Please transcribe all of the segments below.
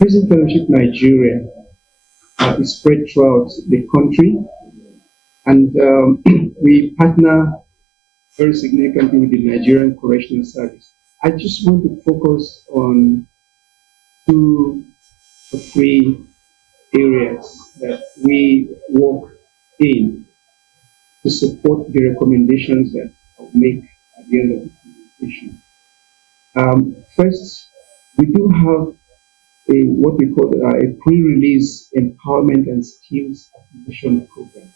Prison Fellowship Nigeria is spread throughout the country, and we partner very significantly with the Nigerian Correctional Service. I just want to focus on two or three areas that we work in to support the recommendations that I'll make at the end of the presentation. First, we do have what we call a pre-release empowerment and skills acquisition program.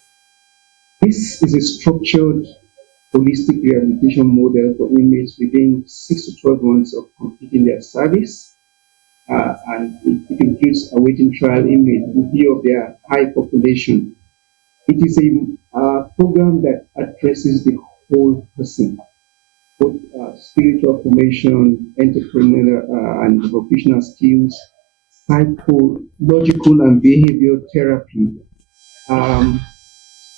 This is a structured holistic rehabilitation model for inmates within 6 to 12 months of completing their service, and it includes awaiting trial inmates in view of their high population. It is a program that addresses the whole person, both spiritual formation, entrepreneurial and vocational skills, psychological and behavioral therapy. Um,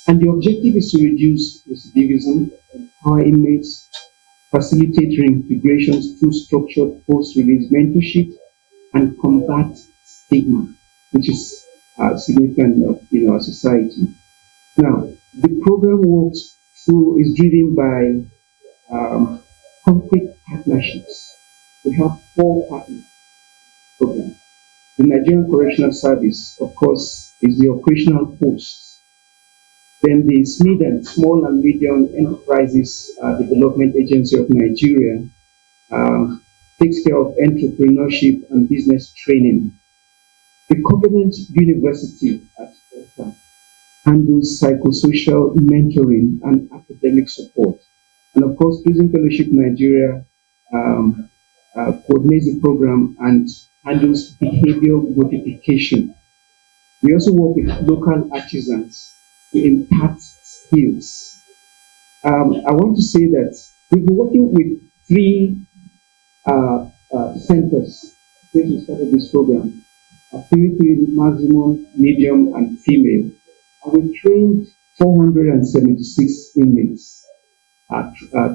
and the objective is to reduce recidivism, empower inmates, facilitate reintegrations through structured post-release mentorship, and combat stigma, which is significant in our society. Now, the program is driven by concrete partnerships. We have 4 partners program. The Nigerian Correctional Service, of course, is the operational post. Then the SMED, Small and Medium Enterprises Development Agency of Nigeria, takes care of entrepreneurship and business training. The Covenant University at Delta handles psychosocial mentoring and academic support. And of course, Prison Fellowship Nigeria coordinates the program and handles behavioral modification. We also work with local artisans to impart skills. I want to say that we've been working with 3 centers since we started this program: Affinity, Maximum, Medium, and Female. And we trained 476 inmates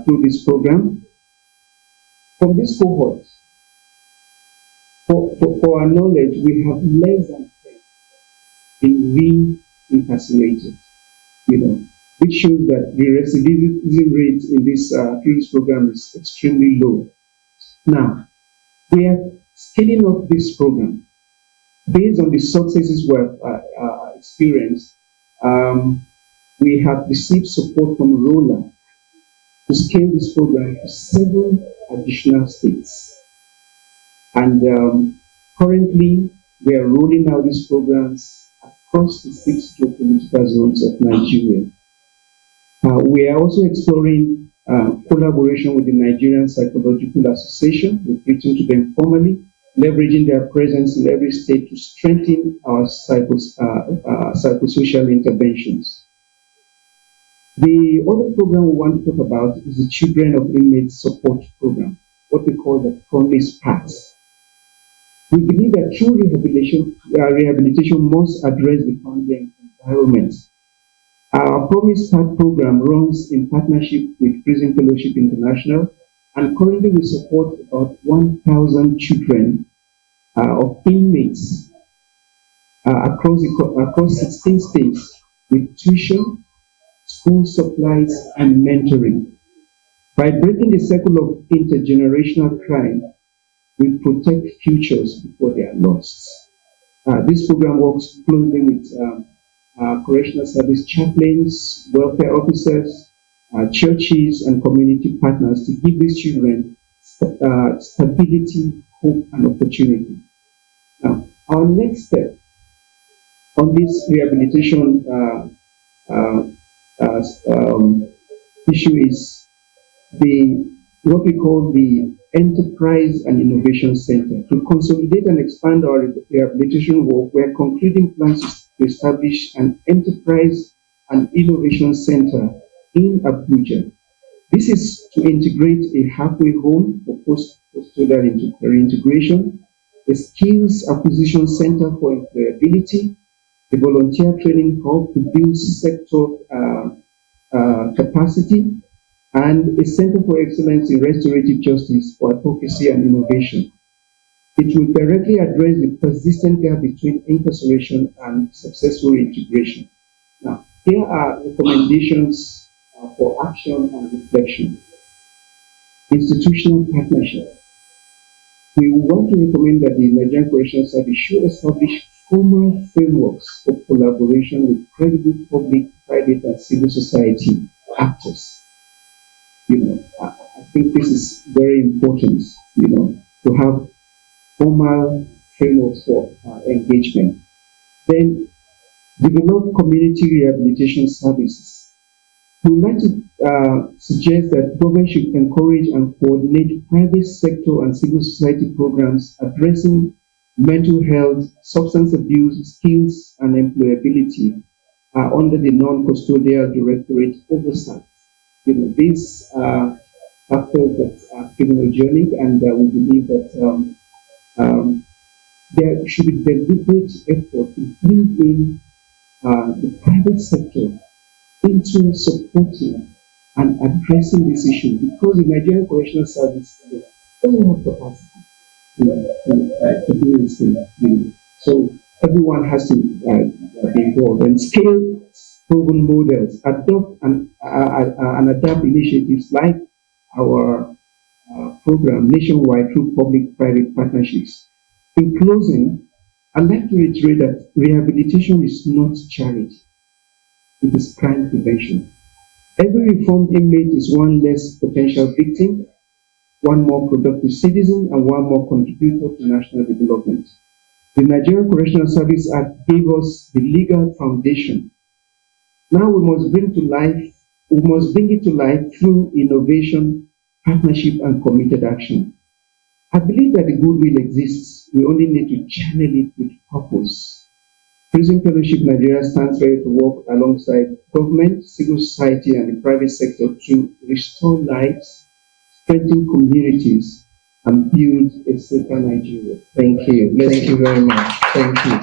through this program. From this cohort, for our knowledge, we have less than 10 been reincarcerated, which shows that the recidivism rate in this through this program is extremely low. Now, we are scaling up this program based on the successes we have experienced. We have received support from ROLA to scale this program to 7 additional states. And currently, we are rolling out these programs across the 6 geopolitical zones of Nigeria. We are also exploring collaboration with the Nigerian Psychological Association, recruiting to them formally, leveraging their presence in every state to strengthen our psychosocial interventions. The other program we want to talk about is the Children of Inmates Support Program, what we call the Promise Path. We believe that true rehabilitation must address the family environment. Our Promise Path program runs in partnership with Prison Fellowship International, and currently we support about 1,000 children of inmates across 16 states with tuition, school supplies, and mentoring. By breaking the cycle of intergenerational crime, we protect futures before they are lost. This program works closely with correctional service chaplains, welfare officers, churches, and community partners to give these children stability, hope, and opportunity. Now, our next step on this rehabilitation issue is what we call the Enterprise and Innovation Center. To consolidate and expand our rehabilitation work, we are concluding plans to establish an Enterprise and Innovation Center in Abuja. This is to integrate a halfway home for post-student reintegration, a skills acquisition center for employability, a volunteer training hub to build sector capacity, and a Center for Excellence in Restorative Justice for Advocacy and Innovation. It will directly address the persistent gap between incarceration and successful reintegration. Now, here are recommendations for action and reflection. Institutional partnership. We want to recommend that the Nigerian Correctional Service should establish formal frameworks for collaboration with credible public, private, and civil society actors. I think this is very important, to have formal frameworks for engagement. Then develop community rehabilitation services. We would like to suggest that government should encourage and coordinate private sector and civil society programs addressing mental health, substance abuse, skills, and employability under the non-custodial directorate oversight. These are factors that are criminogenic, and we believe that there should be deliberate effort to bring in the private sector into supporting and addressing this issue, because the Nigerian Correctional Service doesn't have capacity to do this thing. So everyone has to be involved and scale proven models, adopt and adapt initiatives like our program nationwide through public-private partnerships. In closing, I'd like to reiterate that rehabilitation is not charity. It is crime prevention. Every reformed inmate is one less potential victim, one more productive citizen, and one more contributor to national development. The Nigerian Correctional Service Act gave us the legal foundation. Now we must bring it to life through innovation, partnership, and committed action. I believe that the goodwill exists. We only need to channel it with purpose. Prison Fellowship Nigeria stands ready to work alongside government, civil society, and the private sector to restore lives, strengthen communities, and build a safer Nigeria. Thank you. Thank you very much. Thank you.